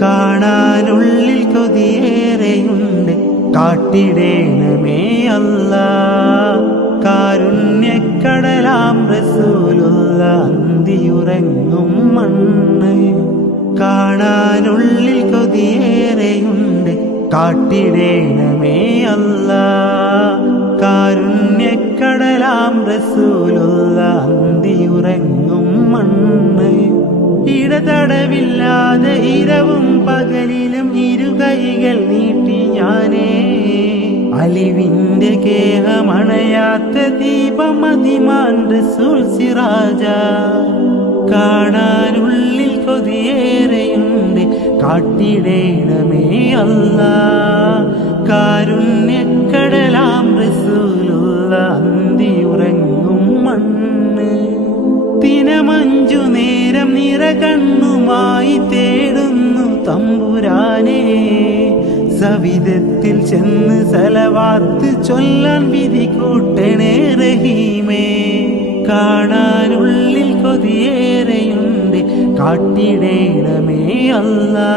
കാണാനുള്ളിൽ കൊതിയേറെയുണ്ട്, കാട്ടിടേണമേ അല്ലാ. കാരുണ്യക്കടലാം റസൂലുള്ള അന്തിയുറങ്ങും മണ്ണ്. കാണാനുള്ളിൽ കൊതിയേറെയുണ്ട്, കാട്ടിടേണമേ അല്ലാ. കാരുണ്യക്കടലാം റസൂലുള്ള അന്തിയുറങ്ങും മണ്ണ്. ഇടതടവില്ലാതെ ഇരവും പകലിലും ഇരുകൈകൾ നീട്ടി ഞാനേ അലിവിന്റെ കേഹമണയാത്ത ദീപം അതിമാൻ റസൂൽ സിറാജ. കാണാനുള്ളിൽ കൊതിയേറെയുണ്ട്, കാട്ടിടേണമേ അല്ലാ. കാരുണ്യക്കടലാം റസൂലുള്ള അന്തിയുറങ്ങും മണ്ണ്. ദിനമഞ്ചു നേരം നിറകണ്ണുമായി തേടുന്നു തമ്പുരാനെ, സവിധത്തിൽ ചെന്ന് സലവാത്ത് ചൊല്ലാൻ വിധി കൂട്ടണേ റഹീമേ. കാണാനുള്ളിൽ കൊതിയേറെയുണ്ട്, കാട്ടിടേണമേ അല്ലാ.